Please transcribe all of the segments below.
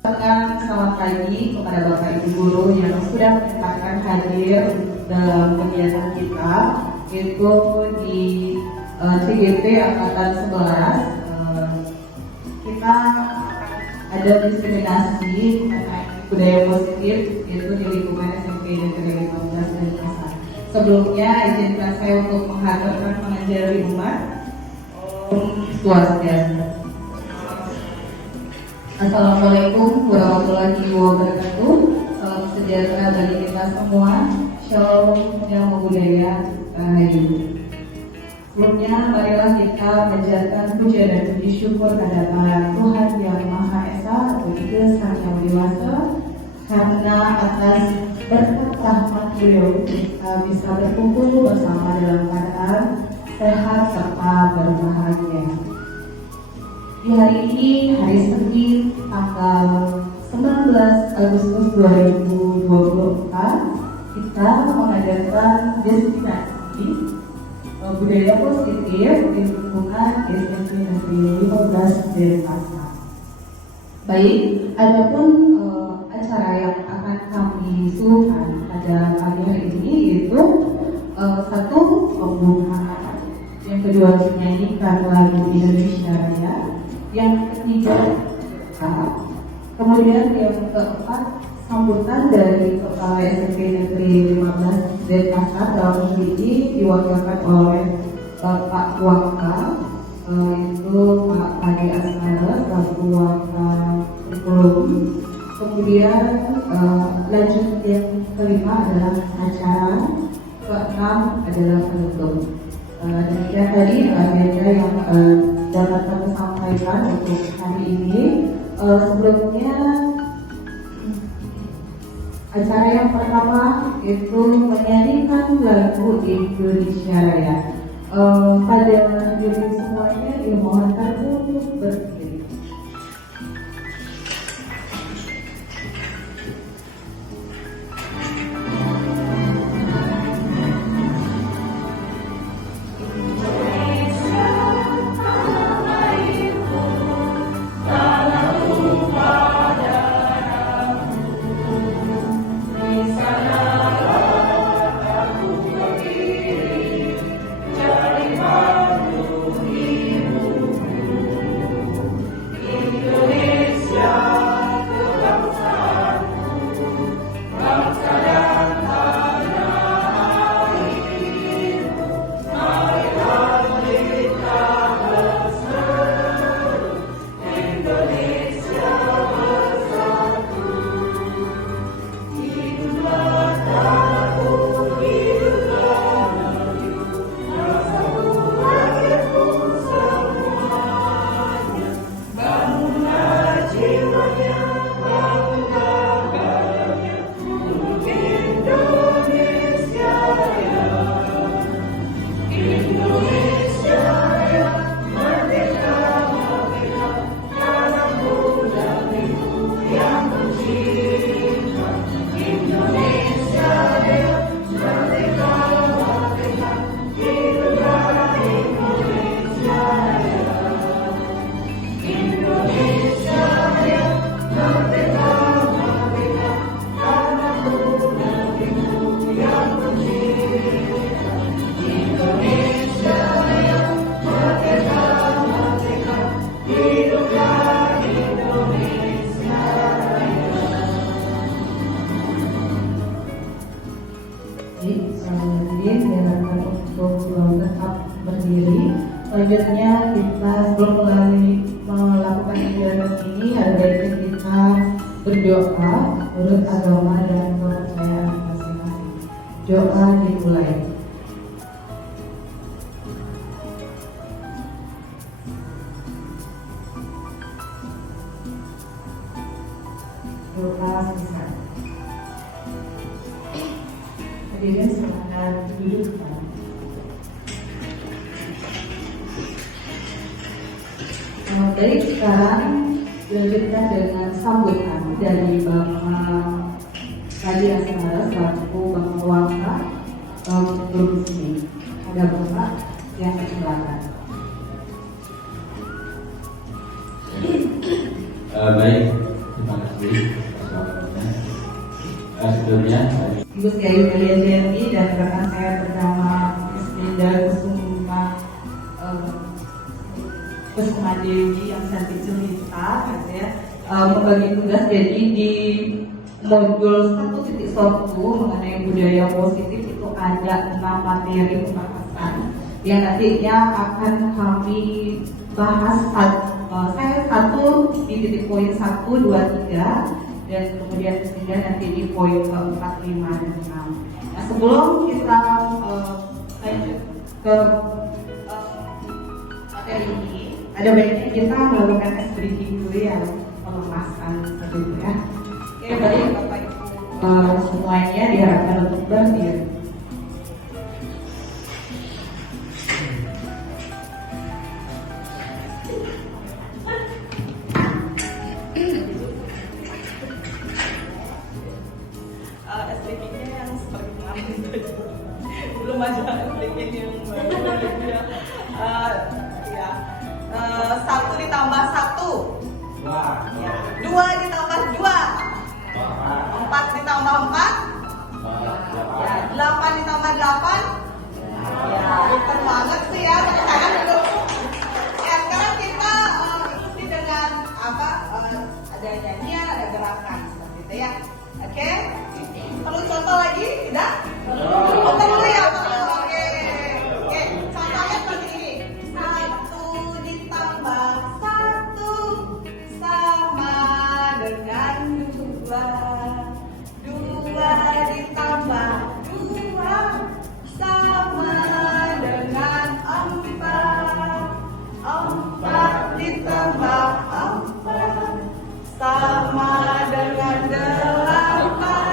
Selamat pagi kepada Bapak Ibu Guru yang sudah menyempatkan hadir dalam kegiatan kita, itu di TGP Angkatan 11. Kita ada diskriminasi budaya positif yaitu di lingkungan SMP Negeri 15 Denpasar. Sebelumnya izinkan saya untuk menghaturkan mengajari umat. Swastiastu. Assalamualaikum warahmatullahi wabarakatuh. Salam sejahtera bagi kita semua. Shalom, namo budaya, rahayu. Sebelumnya, marilah kita panjatkan puja dan puji syukur kehadirat Tuhan Yang Maha Esa atau Tiga Sang Yang Dewasa, karena atas berkat rahmat beliau kita bisa berkumpul bersama dalam keadaan sehat serta berbahagia. Di hari ini, hari Senin, tanggal 19 Agustus 2024, kita mengadakan destinasi budaya positif di lingkungan SMP Negeri 15 Denpasar. Baik, adapun acara yang akan kami suguhkan pada pagi hari ini yaitu satu pembukaan, yang kedua menyanyikan lagu Indonesia Raya, yang ketiga kemudian yang keempat sambutan dari Kepala SMP Negeri 15 Denpasar dalam ini diwakilkan oleh Bapak Waka, itu Pak Adi Asmara selaku Waka Kurikulum. Kemudian lanjut yang kelima adalah acara, keenam adalah penutup. Demikian tadi agenda yang dapat kami sampaikan untuk hari ini. Sebelumnya, acara yang pertama itu menyanyikan lagu Indonesia Raya. Pada diri semuanya dimohonkan untuk berdiri. Selanjutnya kita sebelum melakukan kegiatan ini ada baiknya kita berdoa menurut agama dan kepercayaan masing-masing. Doa dimulai. Doa selesai. Hadirin silakan duduk. Baik, sekarang dilanjutkan dengan sambutan dari Bapak Adi Asmara selaku Bapak Waka Grup sini. Ada Bapak yang silakan. Baik, terima kasih. Sebelumnya Ibu Syayu Melia Jerry dan rekan saya bernama Isminda Kusuma Dewi yang cantik cerita, ya, membagi tugas. Jadi di modul 1.1 mengenai budaya positif itu ada 6 materi pembahasan yang nantinya akan kami bahas. Saya satu di titik poin 1, 2, 3 dan kemudian ketiga nanti di poin ke-4, 5, dan 6. Nah, sebelum kita lanjut ke materi ini, ada baiknya kita melakukan tes briefing dulu ya, pemanasan seperti itu ya. Oke, baik Bapak Ibu semuanya diharapkan untuk berdiri. Belum aja bikin yang baru ya. Satu ditambah satu, ya. 2 ditambah 2, 4 ditambah 4, ya. 8 ditambah 8, ya. Pintar banget sih ya. Sekarang dulu. Ya, sekarang kita ikuti dengan apa? Ada nyanyian, ada gerakan seperti itu ya. Oke? Perlu contoh lagi? Tidak? Oh, perlu ya, perlu. Oke. Oke, contohnya seperti ini. 1 ditambah 1 sama dengan 2. 2 ditambah 2 sama dengan 4. 4 ditambah 4 sama dengan 8.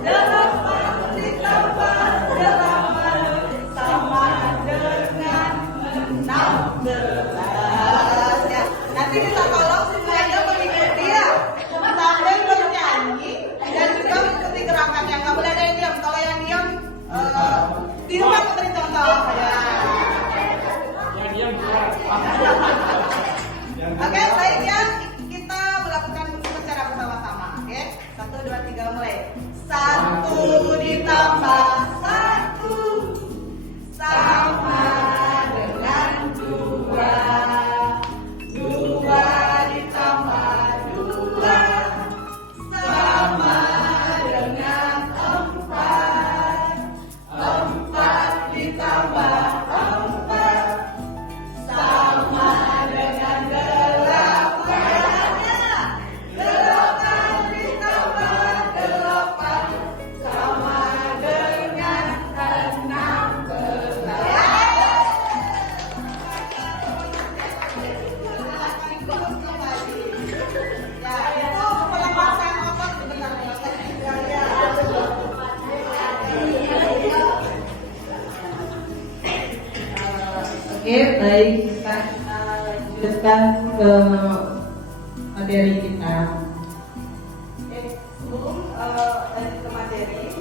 8 ditambah 8 sama dengan 16 ya. Nanti kita tolong semuanya mengikuti ya, sambil bernyanyi dan juga mengikuti gerakannya. Nggak boleh ada yang diam. Kalau yang diam di rumah kita contoh ya. Oke, baik ya. Kita melakukan secara bersama-sama. Oke, 1, 2, 3 mulai. 1 ditambah 1 sama dengan 2. 2 ditambah 2 sama dengan 4. 4 ditambah 4 sama dengan 8. 8 ditambah 8 sama dengan 16. Ya, itu pelepasan otot sebenarnya. Oke, baik, kita lanjutkan ke materi kita. Oke, sebelum lanjut ke materi,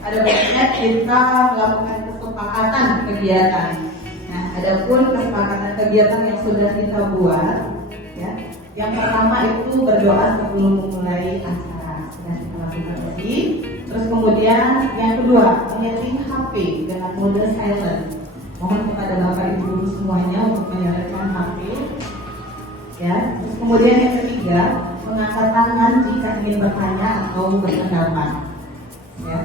Ada baiknya kita melakukan kesepakatan kegiatan. Nah, adapun kesepakatan kegiatan yang sudah kita buat, ya. Yang pertama itu berdoa sebelum memulai acara. Sudah kita lakukan tadi. Terus kemudian yang kedua, menyeting HP dengan mode silent. Mohon kepada Bapak Ibu guru semuanya untuk menyalakan HP. Ya. Terus kemudian yang ketiga, mengangkat tangan jika ingin bertanya atau berpendapat. Ya.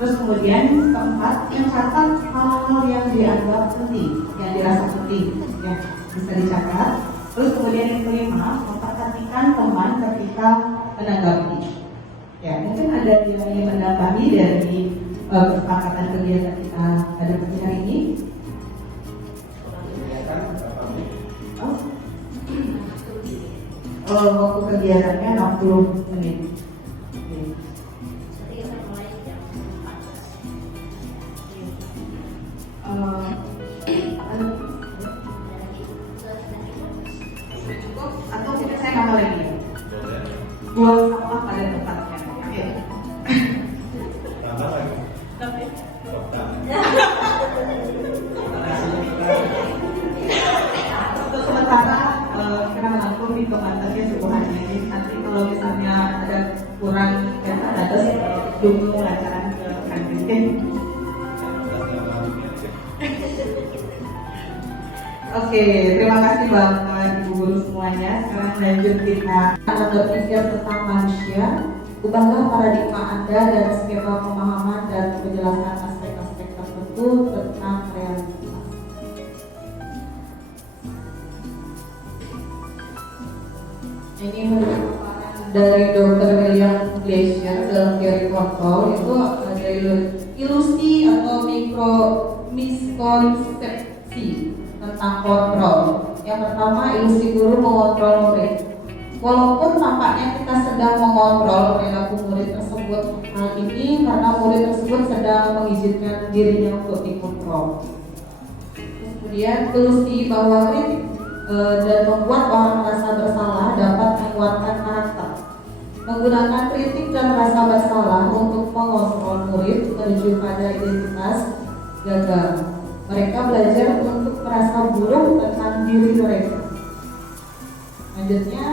Terus kemudian keempat, mencatat hal-hal yang dianggap penting, yang dirasa penting, ya bisa dicatat. Terus kemudian yang kelima, memperhatikan teman ketika menanggapi. Ya, mungkin ada yang ingin menambahi dari kesepakatan kegiatan kita pada pagi hari ini. Waktu kegiatannya 60 menit. cukup Atau kita saya nambah lagi ya? Buang sampah pada tempatnya. Oke. tambah lagi. tapi Untuk sementara kita menampung di pemantasnya suku hanya ini. Nanti kalau misalnya ada kurang dan dulu pelajaran ke kantin. Oke, terima kasih banget Ibu Guru semuanya. Sekarang lanjut kita berpikir tentang manusia. Ubahlah paradigma Anda dan skema pemahaman dan penjelasan aspek-aspek tertentu tentang realitas. Ini merupakan dari Dr. William Glaser dalam teori kontrol, itu ada ilusi atau miskonsepsi tentang kontrol. Yang pertama, ilusi guru mengontrol murid. Walaupun tampaknya kita sedang mengontrol perilaku murid tersebut, hal ini karena murid tersebut sedang mengizinkan dirinya untuk dikontrol. Kemudian ilusi bahwa kritik dan membuat orang merasa bersalah dapat menguatkan karakter. Menggunakan kritik dan rasa bersalah untuk mengontrol murid menuju pada identitas gagal. Mereka belajar untuk merasa buruk tentang diri mereka. Selanjutnya,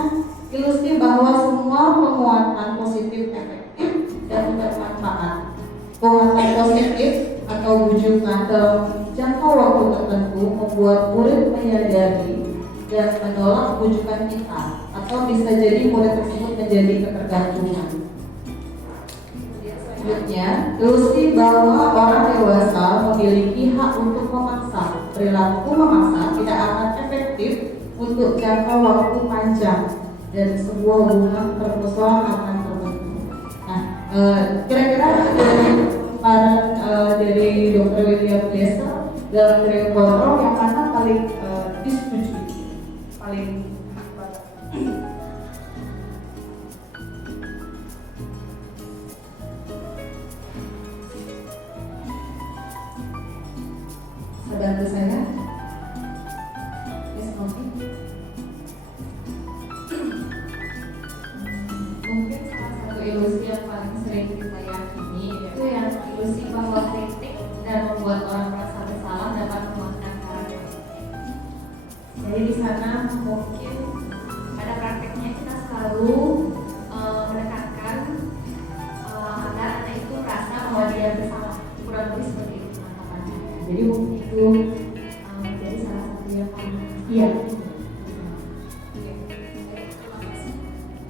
ilusi bahwa semua penguatan positif efektif dan bermanfaat. Penguatan positif atau bujukan dalam jangka waktu tertentu membuat murid menyadari dan menolak bujukan kita, atau bisa jadi murid tersebut menjadi ketergantungan. Selanjutnya, ilusi bahwa orang dewasa memiliki hak untuk memaksa. Perilaku memaksa tidak akan efektif untuk jangka waktu panjang dan sebuah hubungan permusuhan akan terbentuk. Nah, kira-kira dari Dr. William Glaser dalam teori kontrol yang mana paling disetujui, paling bantu saya, Miss Novi. Mungkin salah satu ilusi yang paling sering kita yakini itu yang ilusi bahwa kritik dan membuat orang merasa bersalah dapat menguatkan karakter. Jadi di sana mungkin pada prakteknya kita selalu menekankan agar anak itu merasa bahwa dia bersalah, kurang lebih seperti itu penangkapannya. Jadi mungkin itu menjadi salah satu yang paling iya.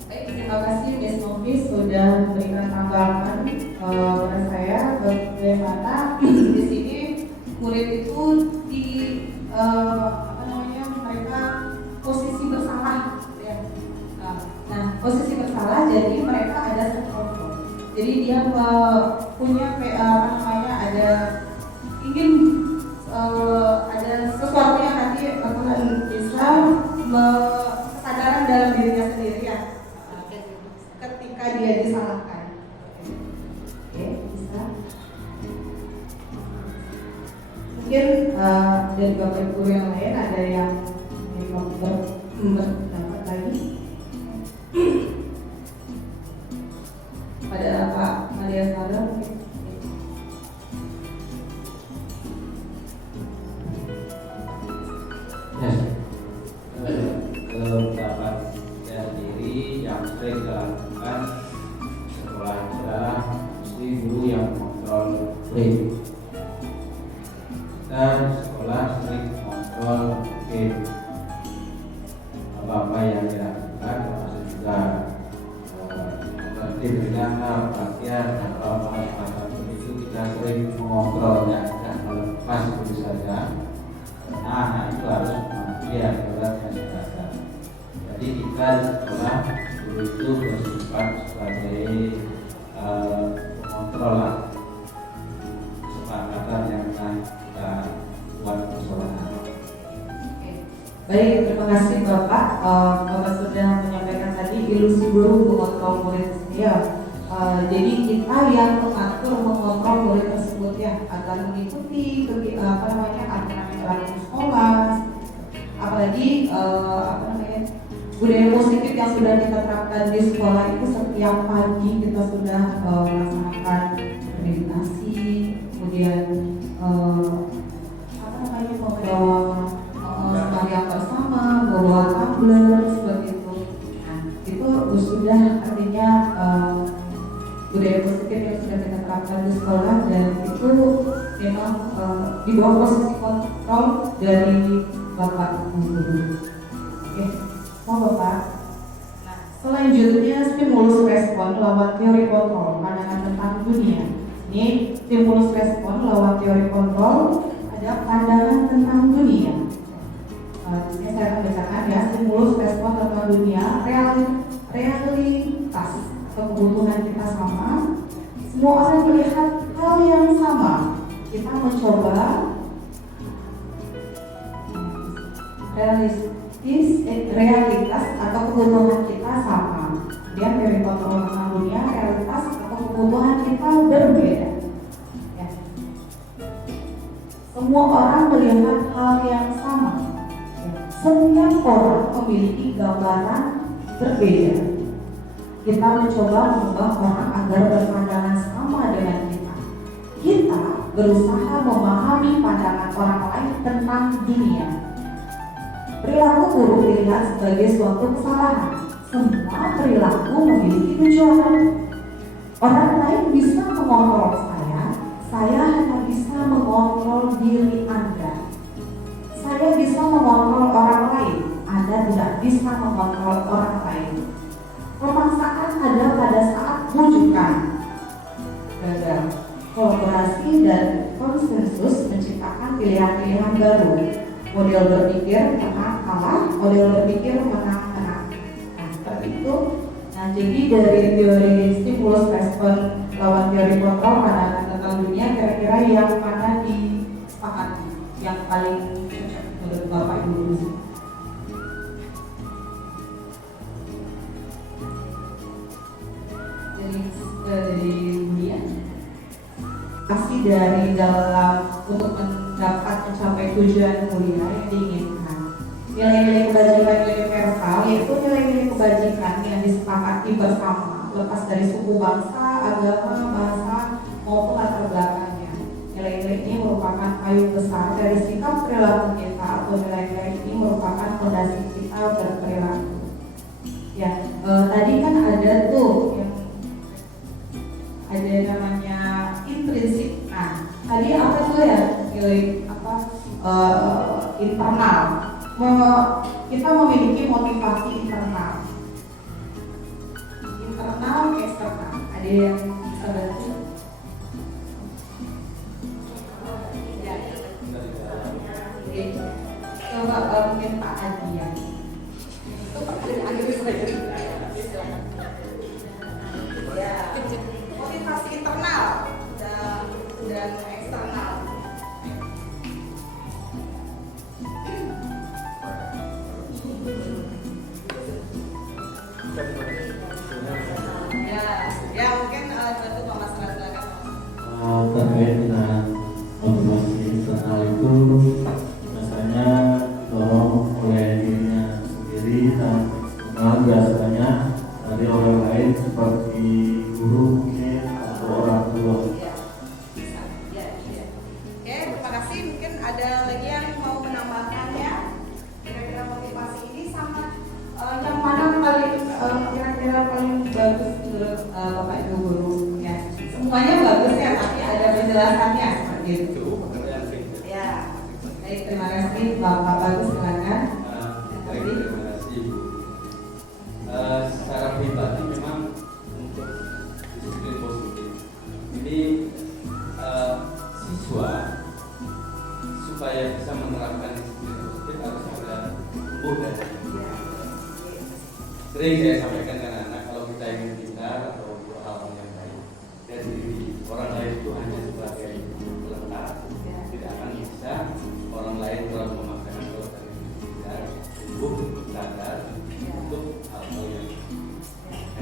Terima kasih Miss Novi sudah memberikan tanggapan kepada saya bagaimana di sini murid itu di mereka posisi bersalah ya. Nah, posisi bersalah jadi mereka ada self control. Jadi dia punya ada ingin ada sesuatu yang nanti akan bisa kesadaran dalam dirinya sendiri ya. Ketika dia disalahkan. Oke, bisa. Mungkin dari bapak guru yang lain ada yang berpendapat lagi. Pada Pak Maria Sarah mungkin. Pendapat saya sendiri yang sering dilakukan sekolah adalah mesti guru yang mengontrol murid, dan sekolah sering mengontrol murid. Apa-apa yang dilakukan termasuk juga seperti berencana, perhatian atau apa-apa itu kita sering mengontrolnya, tidak lepas begitu saja. Karena anak itu harus memahami aturan yang dikatakan. Jadi kita di sekolah guru itu bersifat sebagai pengontrol lah kesepakatan yang akan kita buat bersama. Baik, terima kasih Bapak. Bapak sudah menyampaikan tadi ilusi guru mengontrol murid ya. Jadi kita yang mengontrol murid tersebut ya agar mengikuti aturan yang berlaku di sekolah. Apalagi budaya positif yang sudah kita terapkan di sekolah itu setiap pagi kita sudah melaksanakan meditasi, kemudian membawa sembahyang bersama, membawa tumbler seperti itu. Nah, itu sudah artinya budaya positif yang sudah kita terapkan di sekolah, dan itu memang di bawah posisi kontrol dari Bapak Guru. Oke, mau Bapak. Nah, selanjutnya stimulus respon lawan teori kontrol, pandangan tentang dunia. Ini stimulus respon lawan teori kontrol, ada pandangan tentang dunia. Di sini saya akan bacakan ya, stimulus respon tentang dunia, realitas atau kebutuhan kita sama. Semua orang melihat hal yang sama. Kita mencoba realitas atau kebutuhan kita sama. Kemudian teori kontrol tentang dunia, realitas atau kebutuhan kita berbeda. Ya. Semua orang melihat hal yang sama. Setiap orang memiliki gambaran berbeda. Kita mencoba mengubah orang agar berpandangan sama dengan kita. Kita berusaha memahami pandangan orang lain tentang dunia. Perilaku buruk dilihat sebagai suatu kesalahan. Semua perilaku memiliki tujuan. Orang lain bisa mengontrol saya hanya bisa mengontrol diri Anda. Saya bisa mengontrol orang lain, Anda tidak bisa mengontrol orang lain. Pemaksaan ada pada saat rujukan. Gagal. Kolaborasi dan konsensus menciptakan pilihan-pilihan baru. Model berpikir menang kalah, model berpikir menang menang. Nah, seperti itu. Nah, jadi dari teori stimulus respon lawan teori kontrol pandangan tentang dunia, kira-kira yang mana disepakati, yang paling cocok menurut Bapak Ibu? Dari dunia, pasti dari dalam untuk mendapat mencapai tujuan mulia yang diinginkan. Nilai-nilai kebajikan universal yaitu nilai-nilai kebajikan yang disepakati bersama, lepas dari suku, bangsa, agama, bahasa maupun latar belakangnya. Nilai-nilai ini merupakan payung besar dari sikap perilaku kita, atau nilai-nilai ini merupakan fondasi kita berperilaku. Ya, tadi kan ada tuh yang ada namanya intrinsik. Nah, tadi apa tuh ya, nilai apa internal. Kita memiliki motivasi internal, eksternal. Ada yang bisa bantu? Ya. Oke. Coba mungkin Pak Adi ya. Ya, motivasi internal dan eksternal. Ya mungkin bantu Mas Rasakan. Terkait dengan motivasi internal itu biasanya didorong oleh dirinya sendiri dan eksternal biasanya dari orang lain seperti guru mungkin atau orang tua. Ya, bisa. Ya. Oke, terima kasih. Mungkin ada lagi yang mau menambahkannya. Kira-kira motivasi ini sama Yang mana paling kira-kira paling bagus menurut Bapak Ibu guru ya? Semuanya bagus ya, tapi ada penjelasannya seperti itu. ya. Baik, terima kasih Bapak Bagus, silakan. Terima kasih Bu. Secara pribadi memang untuk disiplin positif ini siswa supaya bisa menerapkan disiplin positif harus ada tumbuh dari sering saya sampaikan ke anak-anak, kalau kita ingin pintar atau hal yang baik dari diri orang lain itu hanya sebagai pelengkap, tidak akan bisa orang lain terlalu memaksakan kalau dari diri kita tumbuh sadar untuk hal-hal yang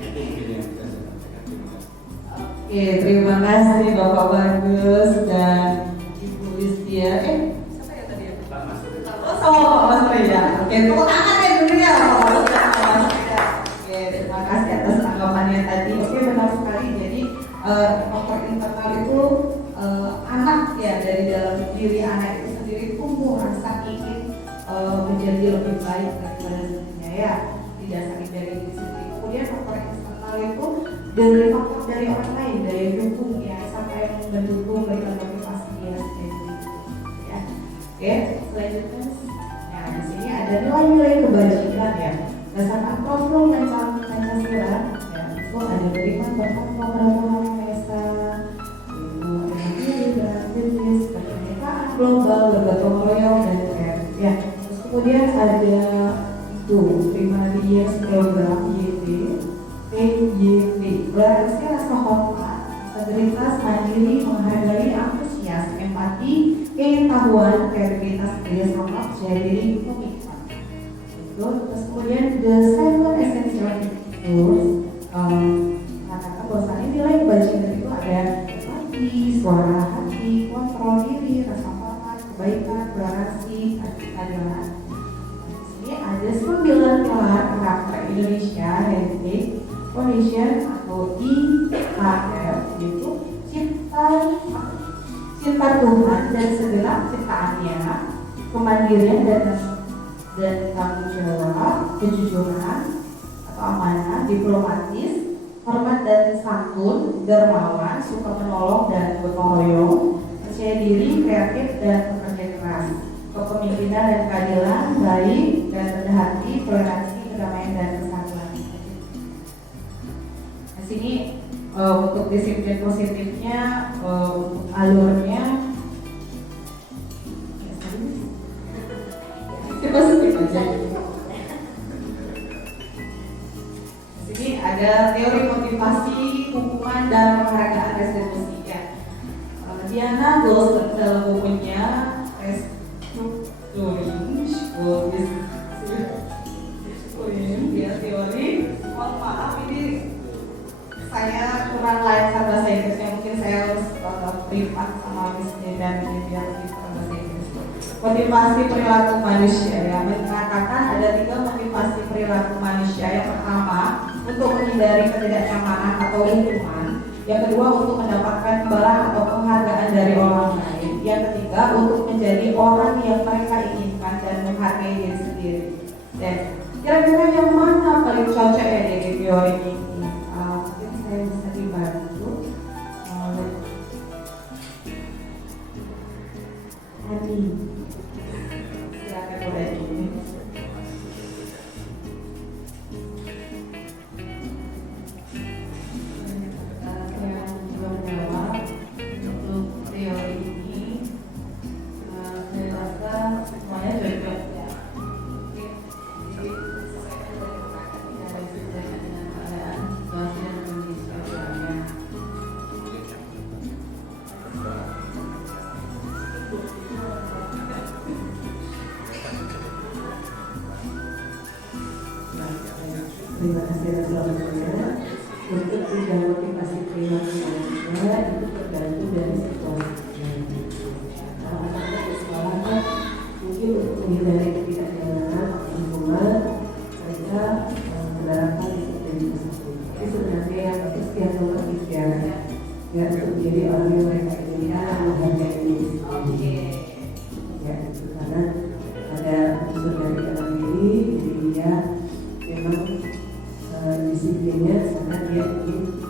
itu mungkin yang bisa saya sampaikan. Terima kasih. Oke, terima kasih Bapak Bagus dan Ibu Listia. Siapa ya tadi ya? Oh, sama Pak Mas Reza. Oke, tepuk tangan ya dulu ya Pak Bagus dan Pak Mas Reza. Oke, terima kasih atas tanggapannya tadi. Oke, benar sekali. Jadi faktor internal itu anak ya, dari dalam diri anak itu sendiri tumbuh rasa ingin menjadi lebih baik daripada sebelumnya ya, didasari dari diri sendiri. Kemudian faktor eksternal itu dari faktor dari dari orang lain, dari dukung ya, sampai mendukung berikan motivasi dia sendiri ya. Oke, selanjutnya nah di sini ada nilai-nilai kebajikan ya. Berdasarkan program Pancasila ya, itu ada beriman bahkan program Mesa, kemerdekaan global, bergotong royong dan ya. Terus kemudian ada itu 5 years program YT, berarti rasa hormat, integritas, mandiri, menghargai, antusias, empati, pengetahuan, kreativitas, kerjasama, percaya diri, komitmen. Terus kemudian the 7 essential tools mengatakan bahwasanya nilai kebajikan itu ada empati, suara hati, kontrol diri, rasa hormat, kebaikan, toleransi, keadilan. Di sini ada 9 pilar karakter Indonesia Heritage Foundation atau IHF, yaitu cinta Tuhan dan segenap ciptaannya, kemandirian dan tanggung jawab, kejujuran atau amanah, diplomatis, hormat dan santun, dermawan, suka menolong dan gotong royong, percaya diri, kreatif dan bekerja keras, kepemimpinan dan keadilan, baik dan rendah hati, toleransi, kedamaian dan kesatuan. Di sini untuk disiplin positifnya, untuk alurnya positif aja. Di sini ada teori motivasi, hukuman dan penghargaan restitusi ya. Diana Goldberg dalam bukunya Restructuring dia teori. Mohon maaf ini saya kurang lancar bahasa Inggrisnya, mungkin saya harus privat sama Miss dan biar bisa bahasa Inggris. Motivasi perilaku manusia ya, mengatakan ada 3 motivasi perilaku manusia. Yang pertama untuk menghindari ketidaknyamanan atau hukuman, yang kedua untuk mendapatkan imbalan atau penghargaan dari orang lain, yang ketiga untuk menjadi orang yang mereka inginkan dan menghargai diri sendiri. Dan kira-kira yang mana paling cocok ya dari teori ini? Mungkin saya bisa dibantu. Adi, silakan boleh ini. Saya belum jawab untuk teori ini. Saya rasa semuanya cocok ya. Jadi sesuaikan dengan keadaan situasi dan kondisi sosialnya. Terima kasih atas waktunya. Untuk tiga motivasi perilaku manusia itu tergantung dari situasinya. Anak-anak di sekolah kan mungkin untuk menghindari ketidaknyamanan lingkungan, mereka menerapkan disiplin tersebut. Tapi sebenarnya yang bagus yang nomor 3 ya, untuk menjadi orang yang mereka inginkan dan menghargai diri sendiri. Ya, itu karena ada unsur dari dalam diri, jadi dia memang disiplinnya karena dia ingin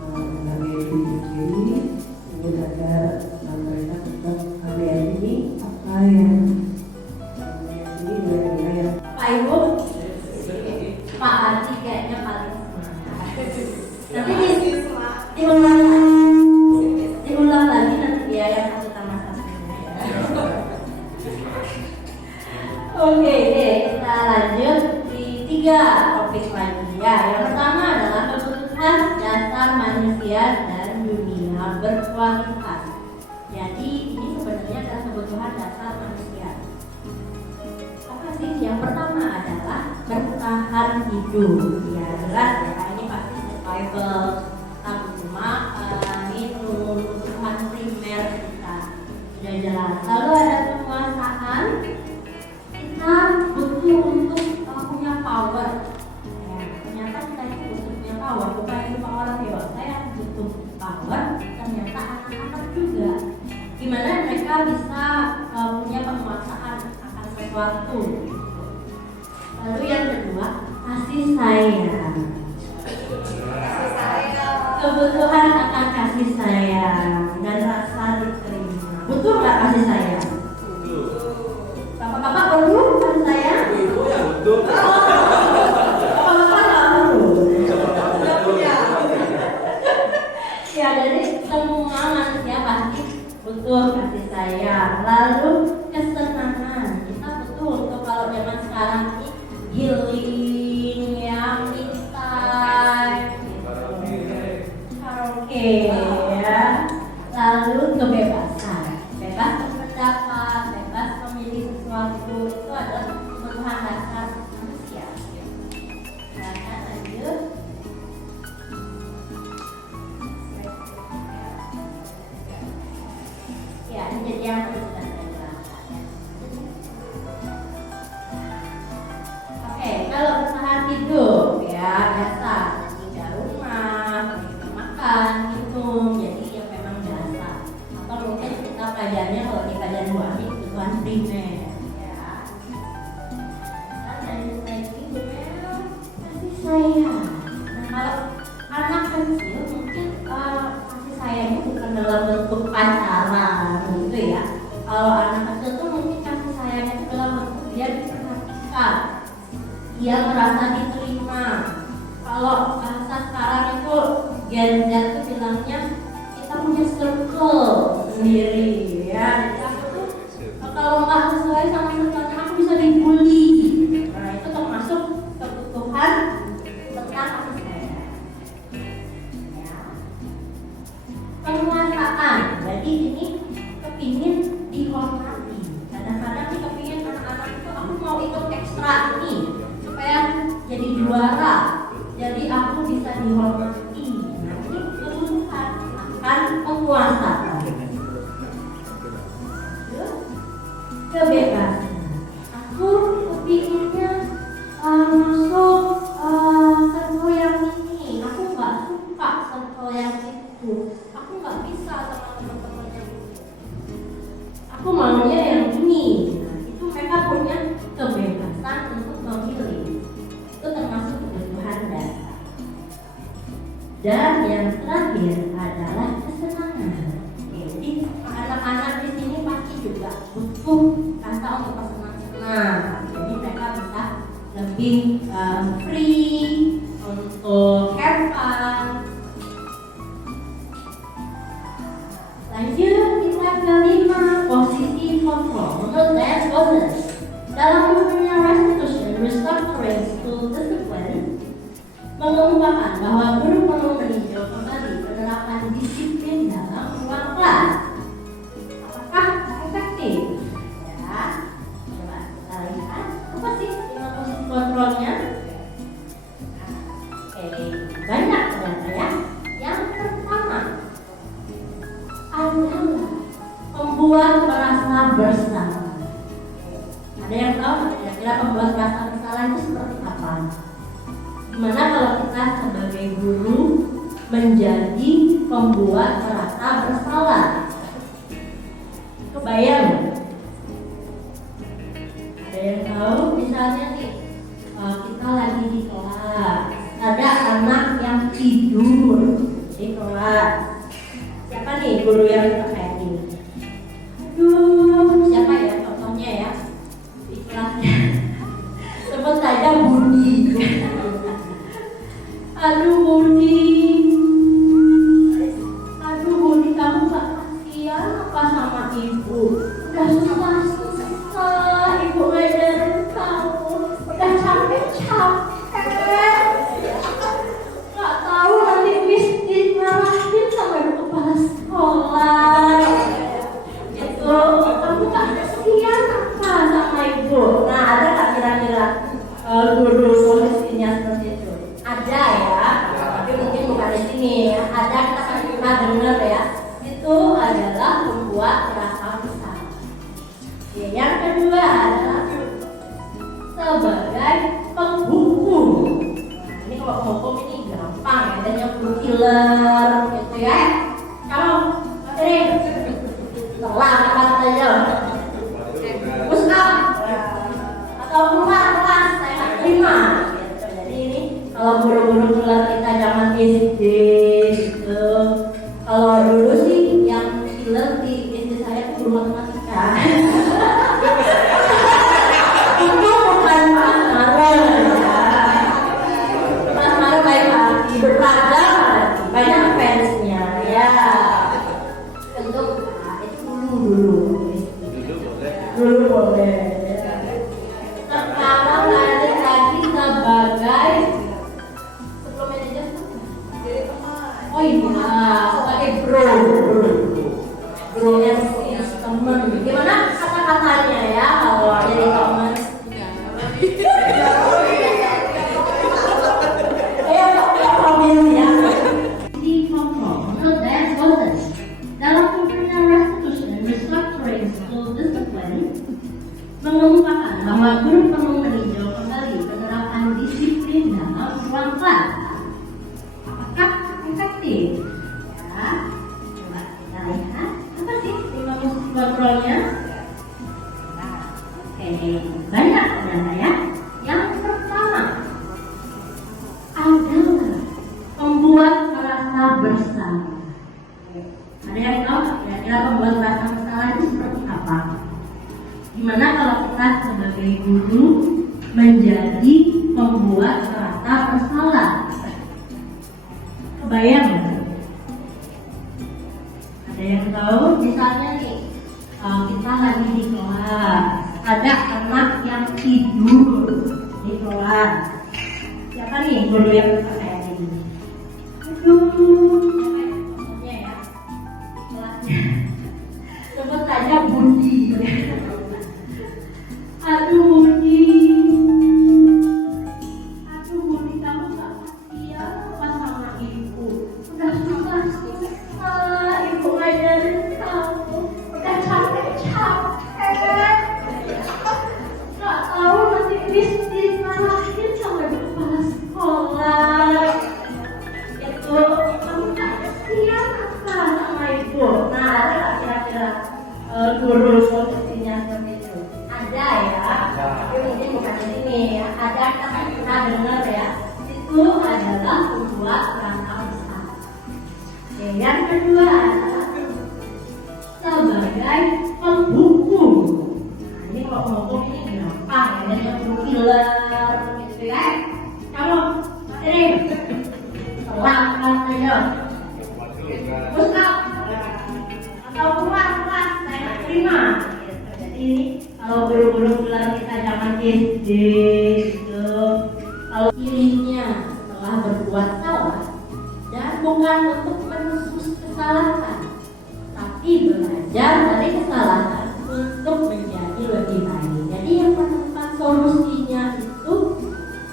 menghargai diri sendiri, ingin ada mereka tetap meyakini apa yang meyakini nilai-nilai yang Pak Ibu, Pak Adi kayaknya paling semangat. Tapi diulang lagi nanti dia yang satu tambah satunya ya. Oke, kita lanjut di 3 topik lagi ya. Yang pertama adalah kebutuhan dasar manusia dan dunia berkualitas. Jadi ini sebenarnya adalah kebutuhan dasar manusia. Apa sih? Yang pertama adalah bertahan hidup. Ya jelas ya, ini pasti survival, tabung makan, minum, kebutuhan primer kita sudah jelas. Lalu ada penguasaan, kita butuh untuk punya power. Ya, ternyata kita itu butuh punya power, bukan cuma orang dewasa yang butuh power, ternyata anak-anak juga. Gimana mereka bisa punya penguasaan akan sesuatu. Lalu yang kedua, kasih sayang. Kebutuhan kebutuhan akan kasih sayang dan rasa diterima. Butuh nggak kasih sayang? Bapak-bapak perlu kasih sayang? Bapak-bapak nggak perlu. Ya, jadi semua manusia pasti butuh kasih sayang. Lalu kesenangan. Kita butuh untuk kalau zaman sekarang ini healing, ya, me time, karaoke, ya. Lalu kebebasan, bebas berpendapat, bebas memilih sesuatu, itu adalah kebutuhan dasar manusia. Silakan lanjut. Ya, ini jadi yang tadi sudah saya jelaskan. Oke, kalau bertahan hidup, ya biasa tinggal rumah, makan, minum, jadi yang memang biasa. Atau mungkin kita pelajarnya kalau di pelajaran 2 ini kebutuhan primer, ya. Dan lanjut lagi, kasih sayang. Nah, kalau anak kecil mungkin kasih sayangnya bukan dalam bentuk pacaran, gitu ya. Kalau anak kecil tuh mungkin kasih sayangnya itu dalam bentuk dia diperhatikan, dia merasa diterima. Kalau bahasa sekarang itu Gen Z itu bilangnya kita punya circle sendiri, ya. Jadi aku tuh kalau nggak sesuai sama circle-nya aku bisa dibully. Nah, itu termasuk kebutuhan tentang kasih sayang. Ya. Penguasaan, jadi ini kepingin dihormati. Kadang-kadang nih kepingin anak-anak itu aku mau ikut ekstra ini supaya jadi juara, jadi aku bisa dihormati. Nah, ini kebutuhan akan penguasaan. Kebebasan, aku kepinginnya masuk circle yang ini, aku nggak suka circle yang itu, aku nggak bisa sama teman-teman yang itu, aku maunya yang ini. Nah, itu mereka punya kebebasan untuk memilih. Itu termasuk kebutuhan dasar. Dan yang terakhir adalah kesenangan. Jadi anak-anak di sini pasti juga butuh rasa untuk bersenang-senang. Jadi mereka bisa lebih free untuk have fun. Lanjut, kita kelima, posisi kontrol. Menurut Dan Bosnes, dalam bukunya Restitution, Restoring School Discipline, mengemukakan bahwa guru perlu meninjau kembali penerapan disiplin dalam ruang kelas. Apakah efektif? Ya, coba kita lihat apa sih posisi kontrolnya. Banyak ternyata ya. Yang pertama adalah membuat merasa bersalah. Ada yang tahu kira-kira membuat merasa bersalah itu seperti apa? Gimana kalau kita sebagai guru menjadi pembuat merasa bersalah? Kebayang? Ada yang tahu? Misalnya nih, kita lagi di kelas, ada anak yang tidur di kelas. Siapa nih guru yang suka kayak gini? Aduh, siapa ya contohnya ya di kelasnya? Sebut saja Budi. Aduh Budi, kamu gak kasihan apa sama ibu? Udah susah ibu ngajarin kamu, udah capek, gak tahu nanti Miss dimarahin sama kepala sekolah. Itu kamu gak kasihan apa sama ibu? Nah, ada gak kira-kira guru posisinya seperti itu? Ada ya, tapi mungkin bukan di sini ya. Ada, kita kan pernah dengar ya. Itu adalah membuat rasa bersalah. Ya, yang kedua adalah sebagai penghukum. Nah, ini kalau penghukum ini gampang ya, adanya killer gitu ya. Kamu materi telah apa saja, push up atau keluar kelas, saya nggak terima. Jadi ini kalau guru-guru kelas kita zaman SD gitu sebagai bro yang temen. Gimana kata-katanya ya kalau jadi temen? Di control, menurut Dan Walton, dalam bukunya Restitution and Restructuring School Discipline mengemukakan bahwa guru perlu meninjau kembali penerapan disiplin dalam ruang kelas. Apakah efektif? Ya, coba kita lihat apa sih 5 musik kontrolnya? Oke, banyak ternyata ya. Yang pertama adalah membuat merasa bersama. Ada yang tahu kira-kira membuat merasa bersalah itu seperti apa? Gimana kalau kita sebagai guru menjadi membuat merasa bersalah? Kebayang nggak? Ada yang tahu? Misalnya nih, kita lagi di kelas, ada anak yang tidur di kelas. Siapa nih guru yang kayak gini? Aduh, maksudnya ya, kelasnya sebut saja Budi. Aduh Budi, kamu gak kasihan apa sama ibu? Udah susah ibu ngajarin kamu, udah capek. Gak tahu nanti dimarahin sama kepala sekolah. Itu kamu gak kasihan apa sama ibu? Nah, ada gak kira-kira guru solusinya seperti itu? Ada ya, tapi mungkin bukan di sini ya. Ada, kita kan pernah dengar ya. Itu adalah membuat rasa besar. Oke, yang kedua adalah sebagai penghukum. Nah, ini kalau penghukum ini gampang ya, jadi penghukum killer gitu ya. Kamu ini selamat aja. Ustaz atau keluar saya terima. Jadi kalau guru-guru bilang kita jangan SD gitu. Kalau pilihnya setelah berbuat salah dan bukan untuk menebus kesalahan, tapi belajar dari kesalahan untuk menjadi lebih baik. Jadi yang menemukan solusinya itu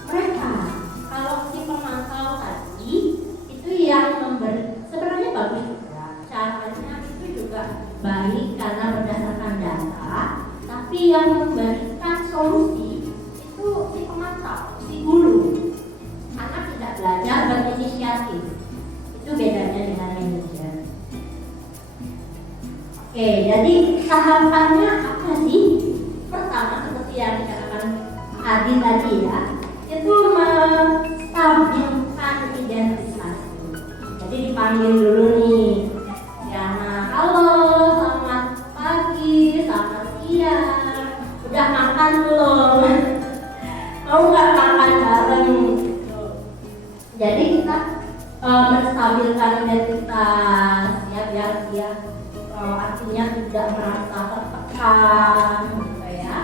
mereka. Kalau si pemantau tadi itu yang memberi, sebenarnya bagus juga, caranya itu juga baik karena berdasarkan data, tapi yang memberikan solusi itu si pemantau, si guru. Anak tidak belajar berinisiatif, itu bedanya dengan manajer. Oke, jadi tahapannya apa sih? Pertama, seperti yang dikatakan Adi tadi ya, itu menstabilkan identitas. Jadi dipanggil dulu nih, ya, halo, selamat pagi, selamat siang, udah makan belum? Mau nggak makan bareng? Jadi kita menstabilkan identitas ya, biar dia artinya tidak merasa tertekan gitu ya.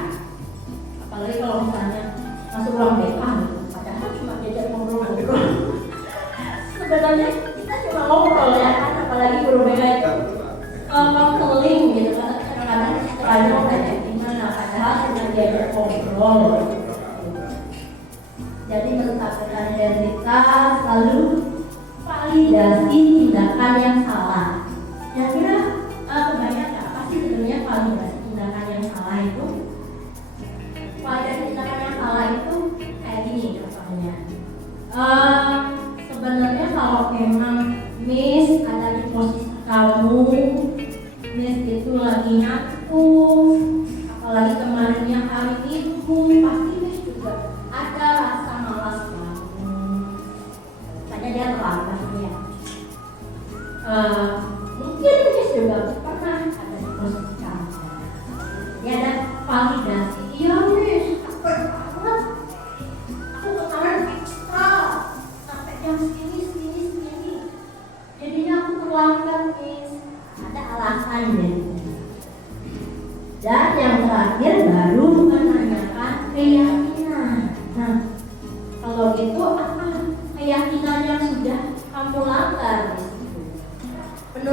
Apalagi kalau misalnya masuk ruang BK gitu, padahal cuma diajak ngobrol-ngobrol. Sebenarnya kita cuma ngobrol ya kan, apalagi guru BK itu konseling gitu kan, kadang-kadang istilahnya mau kayak gimana, padahal cuma diajak ngobrol. Jadi menetapkan identitas, lalu validasi tindakan yang salah. Kira-kira kebayang nggak apa sih sebenarnya validasi tindakan yang salah itu? Validasi tindakan yang salah itu kayak gini contohnya. Sebenarnya kalau memang Miss ada di posisi kamu, Miss itu lagi ngantuk, apalagi kemarinnya hari Minggu, pasti Miss juga ada rasa malas bangun. Tanya dia terlambat ya. Mungkin Miss juga pernah ada di posisi kamu. Jadi ada validasi. Iya Miss, capek banget. Aku kemarin ekstra sampai jam segini. Jadinya aku terlambat Miss. Ada alasan deh. Dan yang terakhir baru menanyakan keyakinan. Nah, kalau gitu apa keyakinan yang sudah kamu langgar?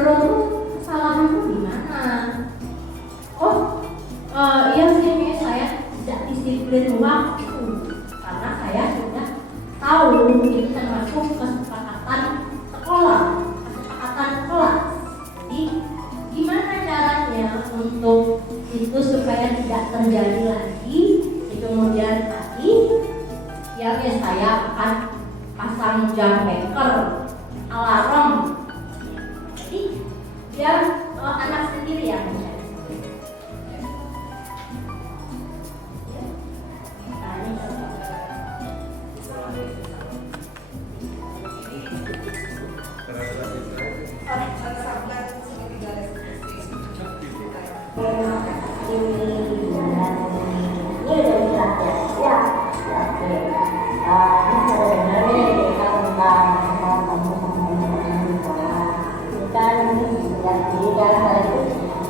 menurutmu kesalahanku di mana? Oh, iya sih, saya tidak disiplin waktu karena saya sudah tahu itu termasuk kesepakatan sekolah, kesepakatan kelas. Jadi gimana caranya untuk itu supaya tidak terjadi lagi di kemudian hari? Ya, saya akan pasang jam beker, alarm. Jadi biar anak sendiri yang mencari.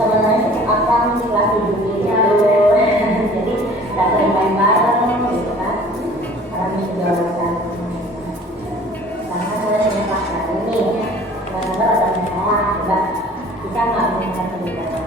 Sebenarnya akan dilatih dulu, jadi tidak sering main bareng gitu kan, kami sudah lakukan karena saya punya pacar ini, benar-benar ada masalah juga, kita nggak melihat kebijakan.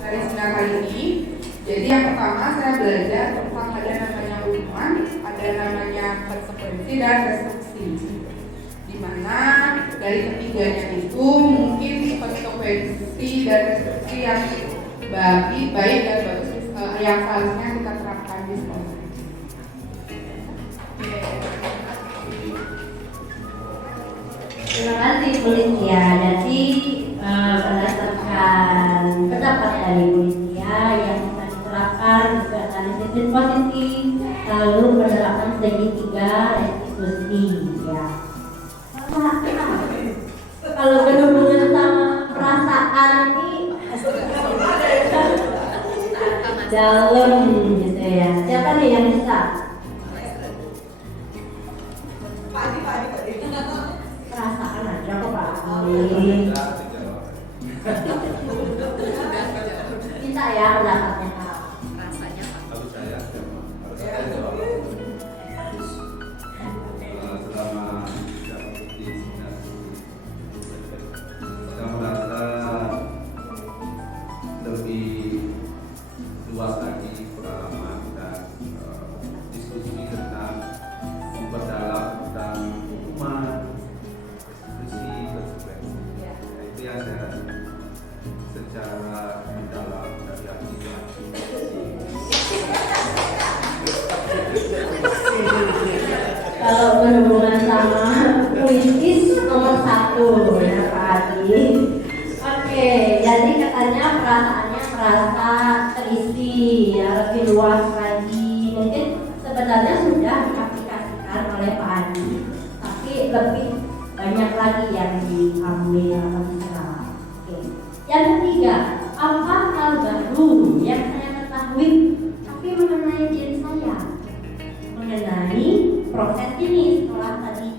Dari seminar kali ini, jadi yang pertama saya belajar tentang ada namanya hubungan, ada namanya konsekuensi dan restruksi. Dimana dari ketiganya itu mungkin konsekuensi dan restruksi yang baik dan bagus yang seharusnya kita terapkan di sekolah. Terima kasih Bu Lydia. Jadi berdasarkan pendapat dari Bu Lydia yang bisa diterapkan sesuai analisis positif, lalu menerapkan segitiga restitusi. Ya. Kalau berhubungan sama perasaan ini dalam gitu ya. Siapa nih yang bisa? Perasaan aja kok Pak. Minta ya pendapatnya. Selama saya merasa lebih luas lagi pengalaman dan diskusi tentang memperdalam tentang hukuman, restitusi, konsekuensi. Itu yang saya rasa secara mendalam dari aplikasi. Kalau berhubungan sama puitis nomor 1 ya Pak Adi. Oke, jadi katanya perasaannya merasa terisi ya, lebih luas lagi. Mungkin sebenarnya sudah diaplikasikan oleh Pak Adi, tapi lebih banyak lagi yang diambil atau diserap. Oke. Yang ketiga, apa hal baru yang saya ketahui tapi mengenai diri saya? Mengenai proses ini setelah tadi,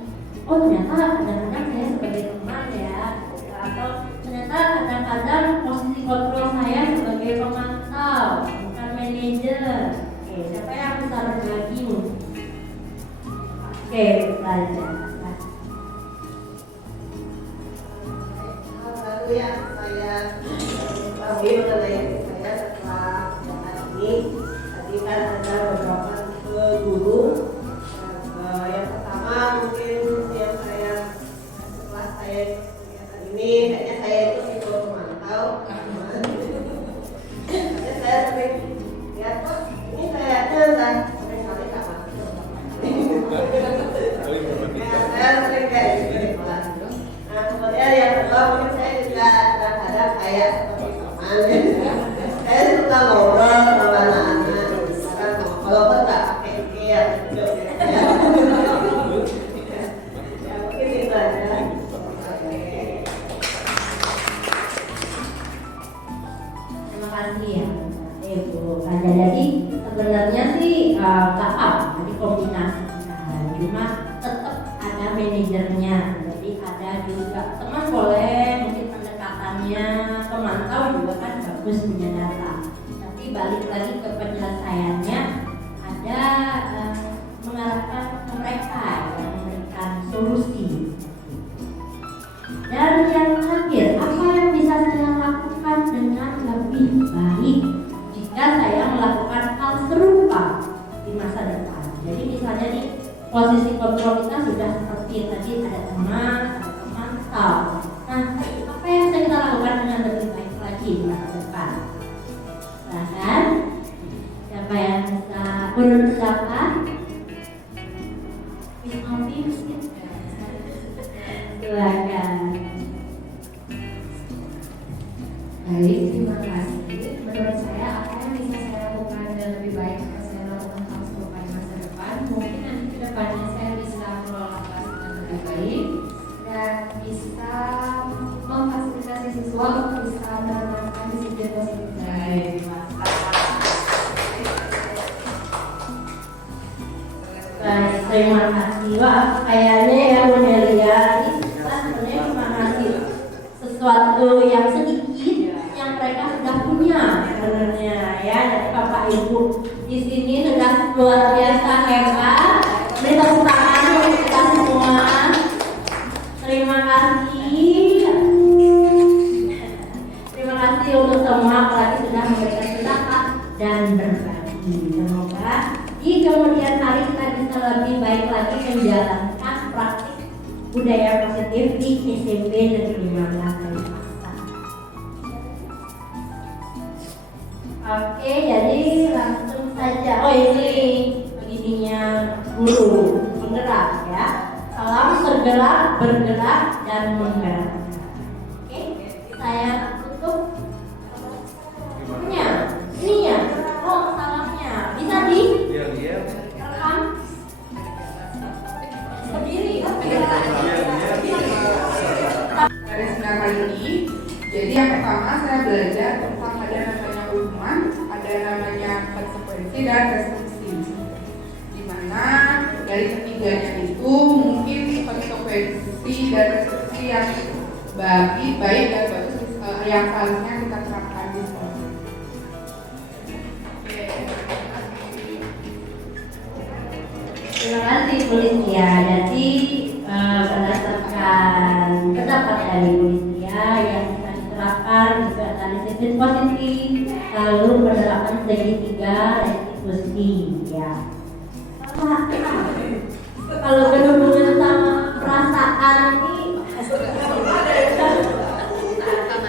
oh ternyata kadang-kadang saya sebagai teman ya, atau ternyata kadang-kadang posisi kontrol saya sebagai pemantau bukan manajer. Oke, siapa yang bisa berbagi? Oke, belajar. Lalu yang saya ketahui mengenai saya setelah kegiatan ini, tadi kan ada beberapa tipe guru. Yang pertama mungkin yang saya setelah saya kegiatan ini, kayaknya saya itu tipe pemantau. Jadi saya sering lihat kok ini kayaknya udah sampai tak masuk. Saya sering kayak gitu di kelas. Nah kemudian yang kedua mungkin saya juga kadang-kadang kayak seperti teman. Saya suka ngobrol sama anak-anak. Walaupun nggak pakai pikir, ya mungkin itu aja. kasih ya. Ibu. Nah, jadi sebenarnya sih nggak apa dikombinasikan, cuma tetap ada manajernya. Jadi ada juga teman boleh mungkin pendekatannya pemantau juga kan bagus punya data. Tapi balik lagi ke penyelesaiannya ada mengarahkan ke mereka yang memberikan solusi. Dan yang terakhir, apa yang bisa saya lakukan dengan lebih baik jika saya melakukan hal serupa di masa depan? Jadi misalnya nih, posisi kontrol kita sudah seperti tadi, ada teman, ada pemantau. Nah, apa yang bisa kita lakukan dengan lebih baik lagi di masa depan? Silahkan, siapa yang bisa berpendapat? Silakan. Baik, terima kasih. Menurut saya, apa yang bisa saya lakukan dan lebih baik jika saya lakukan hal serupa di masa depan? Mungkin nanti ke depannya saya bisa mengelola kelas dengan lebih baik dan bisa memfasilitasi siswa untuk bisa menanamkan disiplin positif. Baik, baik, terima kasih. Wah, kayaknya ya Bu Nelia, ini kita sebenarnya cuma ngasih sesuatu yang sedikit yang mereka sudah punya sebenarnya ya. Jadi Bapak Ibu di sini sudah luar biasa hebat. Beri tepuk tangan untuk kita semua. Terima kasih. Terima kasih untuk semua apalagi sudah memberikan pendapat dan berbagi. Semoga di kemudian hari kita bisa lebih baik lagi menjalankan praktik budaya positif di SMP Negeri 15 Denpasar. Oke, jadi langsung saja. Oh, ini begininya guru penggerak ya. Salam bergerak, bergerak dan menggerak. Oke, saya tutup. Punya, ini ya. Oh, salamnya bisa rekam sendiri. Dari seminar kali ini, jadi yang pertama saya belajar tentang ada namanya umuman, ada namanya konsekuensi dan restruksi. Dimana dari ketiganya itu mungkin konsekuensi dan restruksi yang baik dan bagus yang seharusnya kita terapkan di sekolah. Terima kasih Bu Listia. Jadi berdasarkan pendapat dari Bu Listia yang bisa diterapkan juga dari disiplin positif, lalu penerapan segitiga restitusi ya. Kalau berhubungan sama perasaan ini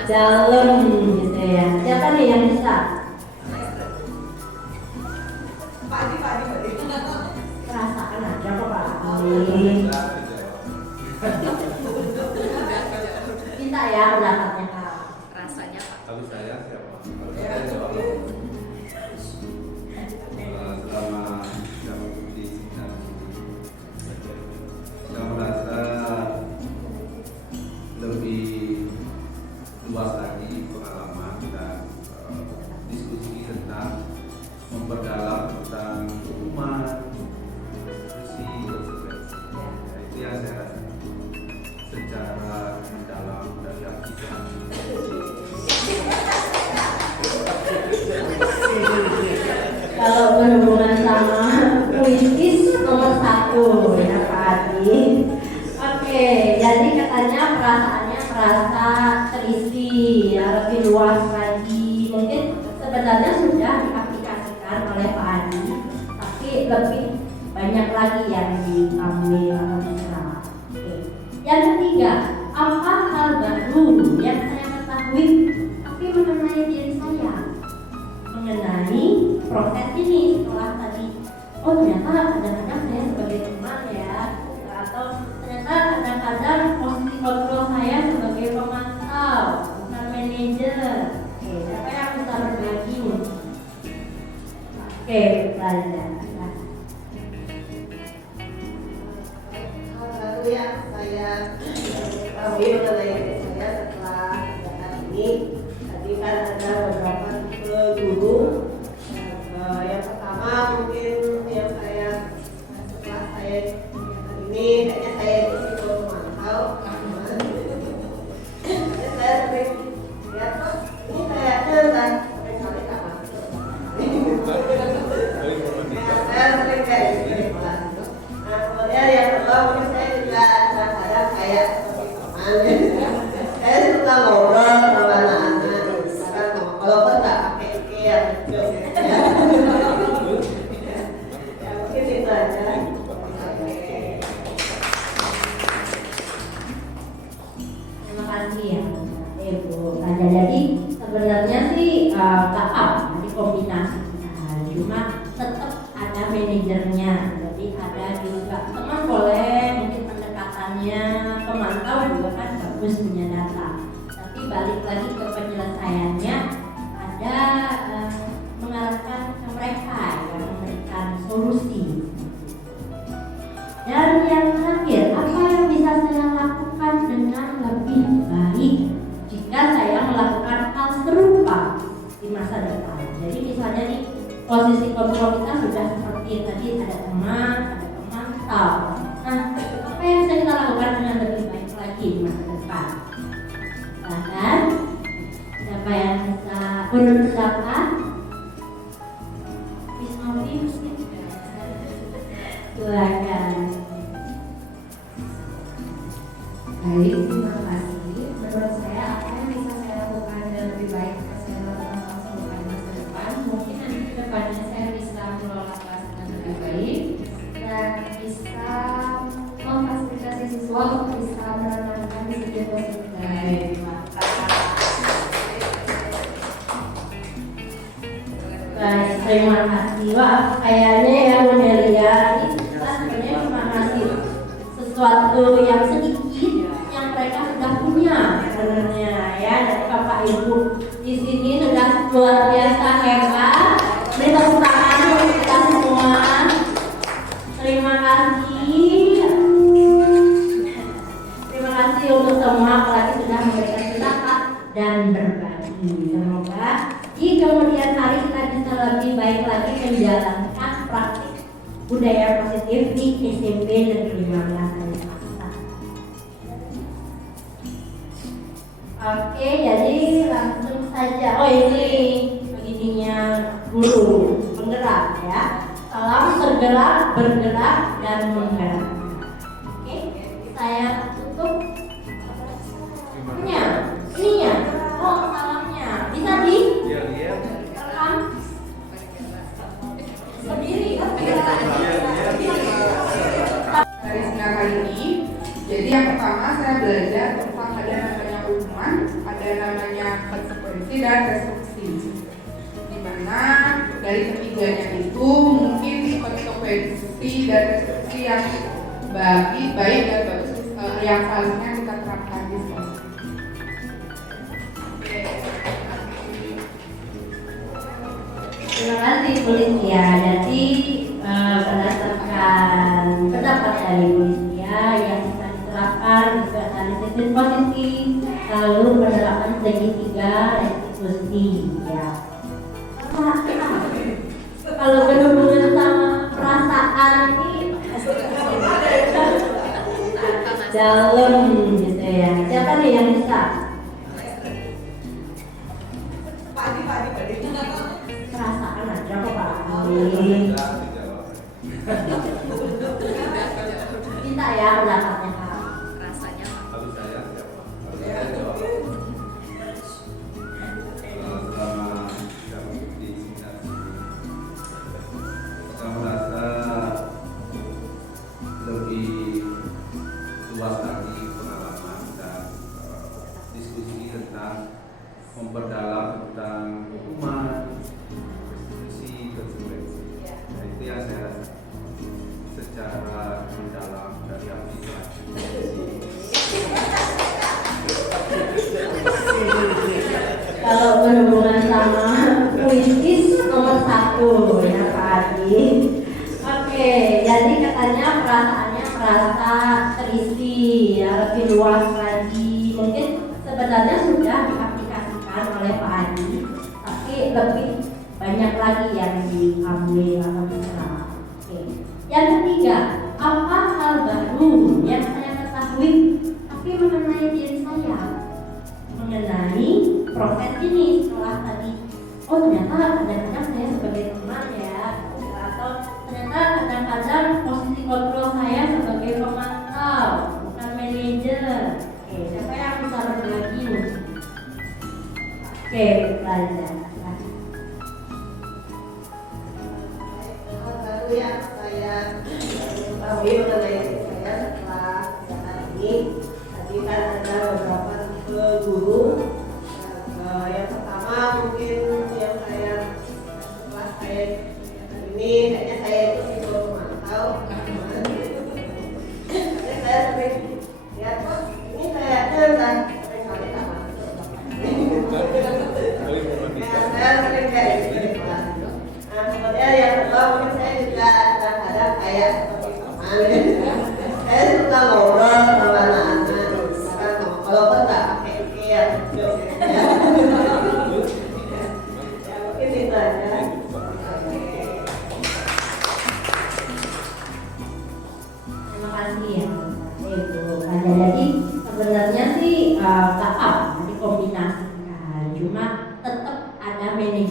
dalam gitu ya. Siapa nih yang bisa? Padi. Perasaan aja kok Pak. Minta ya pendapatnya Kak. Tapi saya siapa? Selama yang mengikuti seminar saya merasa lebih luas lagi pengalaman dan diskusi tentang memperdalam tentang hukuman, fungsi, konsekuensi. Itu yang saya rasa secara mendalam dan aktivitas. Kalau berhubungan sama puitis nomor 1 ya Pak Adi. Oke, jadi katanya perasaannya merasa terisi ya, lebih luas lagi. Mungkin sebenarnya sudah diaplikasikan oleh Pak Adi, tapi lebih banyak lagi yang diambil atau diserap. Oke. Yang ketiga, apa hal baru yang saya ketahui tapi mengenai diri saya, mengenai proses ini setelah tadi. Oh, ternyata kadang-kadang saya sebagai teman ya, atau ternyata kadang-kadang posisi kontrol saya sebagai pemantau, bukan manajer. Oke, siapa yang bisa berbagi? Oke, belajar. Hal baru yang saya ketahui mengenai diri saya setelah kegiatan ini, tadi kan ada beberapa tipe Ya, jadi sebenarnya sih nggak apa dikombinasikan, cuma tetap ada manajernya. Jadi ada juga teman boleh mungkin pendekatannya, pemantau juga kan bagus punya data. Tapi balik lagi ke penyelesaiannya, ada mengarahkan ke mereka yang memberikan solusi. Dan yang terakhir, apa yang bisa saya lakukan dengan lebih baik jika saya melakukan hal serupa di masa depan? Jadi misalnya nih, posisi kontrol kita sudah seperti tadi, ada teman, ada pemantau. Nah, apa yang bisa kita lakukan dengan lebih baik lagi di masa depan? Silahkan, siapa yang bisa berpendapat? Silakan. Baik, terima kasih. Menurut saya, apa yang bisa saya lakukan dan lebih baik jika saya melakukan hal serupa di masa depan? Mungkin nanti ke depannya saya bisa mengelola kelas dengan lebih baik dan bisa memfasilitasi siswa untuk bisa menanamkan disiplin positif. Baik, terima kasih. Wah, kayaknya ya Bu Delia, ini kita sebenarnya cuma ngasih sesuatu yang sedikit yang mereka sudah punya sebenarnya ya. Dari Bapak Ibu di sini sudah luar biasa hebat. Beri tepuk tangan untuk kita semua. Terima kasih. Terima kasih untuk semua apalagi sudah memberikan pendapat dan berbagi. Semoga di kemudian hari kita bisa lebih baik lagi menjalankan praktik budaya positif di SMP Negeri 15 Tanjung. Oke, jadi langsung saja. Oh, ini begininya guru penggerak ya. Salam tergerak, bergerak dan menggerak. Oke, saya tutup. Ininya. Oh, salamnya bisa di rekam sendiri kan? Dari seminar kali ini, jadi yang pertama saya belajar tentang ada namanya umuman, ada namanya konsekuensi dan restruksi. Dimana dari ketiganya itu mungkin konsekuensi dan restruksi yang baik dan bagus yang seharusnya kita terapkan di sekolah. Terima kasih Bu Lydia. Jadi berdasarkan pendapat dari Bu Lydia yang bisa diterapkan juga dari sisi positif, lalu penerapan segitiga restitusi ya. Kalau berhubungan sama perasaan ini dalam gitu ya. Siapa nih yang bisa? Perasaan aja kok Pak. Minta ya pendapatnya Kak. Rasanya Kalau saya siapa? Kalau saya jawab. Selama tidak mengikuti seminar, saya merasa lebih luas lagi pengalaman dan diskusi tentang memperdalam tentang hukuman, restitusi, konsekuensi. Nah, itu yang saya rasa secara mendalam dari aplikasi. Kalau berhubungan sama puitis nomor 1 ya Pak Adi. Oke, jadi katanya perasaannya merasa terisi ya, lebih luas lagi. Mungkin sebenarnya sudah diaplikasikan oleh Pak Adi, tapi lebih banyak lagi yang diambil atau diserap. Oke. Yang ketiga, apa hal baru yang saya ketahui tapi mengenai diri saya, mengenai proses ini setelah tadi. Oh, ternyata kadang-kadang saya sebagai teman ya, atau ternyata kadang-kadang posisi kontrol saya sebagai pemantau bukan manajer. Oke, siapa yang bisa berbagi? Oke, belajar. Baru yang saya ketahui mengenai diri saya setelah kegiatan ini, tadi kan ada beberapa tipe guru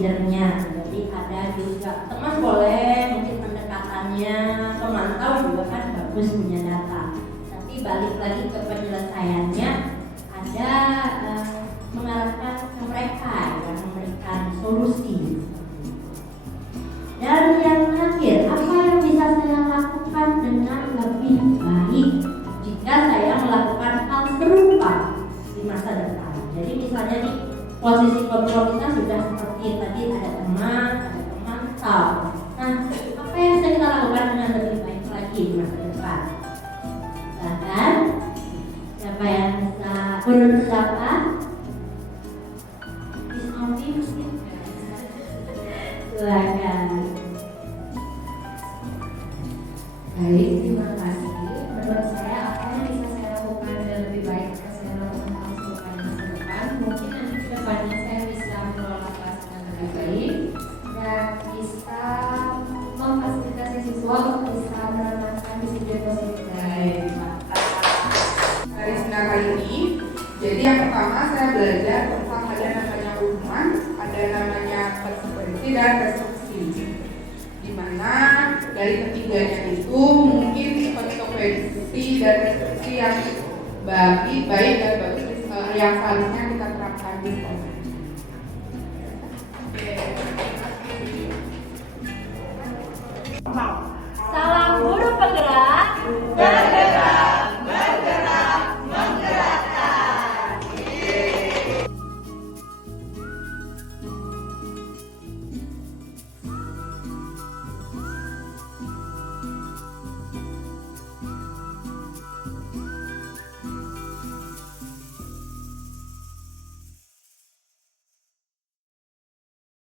leadernya. Jadi ada juga teman boleh mungkin pendekatannya pemantau juga kan bagus punya data. Tapi balik lagi ke penyelesaiannya ada mengarahkan ke mereka yang memberikan solusi. Dan yang terakhir, apa yang bisa saya lakukan dengan lebih baik jika saya melakukan hal serupa di masa depan? Jadi misalnya nih, posisi kontrol kita sudah seperti tadi, ada teman, ada pemantau. Nah, apa yang bisa kita lakukan dengan lebih baik lagi di masa depan? Silahkan, siapa yang bisa berpendapat? Silakan. Baik, terima kasih. Menurut saya apa yang bisa saya lakukan dan lebih baik jika saya melakukan hal serupa di masa depan, mungkin nanti ke depannya saya bisa mengelola kelas dengan lebih baik dan bisa memfasilitasi siswa untuk bisa menanamkan disiplin positif. Dari seminar kali ini, jadi yang pertama saya belajar tentang ada namanya hukuman, ada namanya konsekuensi dan restruksi. Dimana dari ketiganya itu mungkin konsekuensi dan restruksi yang baik dan bagus yang seharusnya kita terapkan di sekolah. Oke.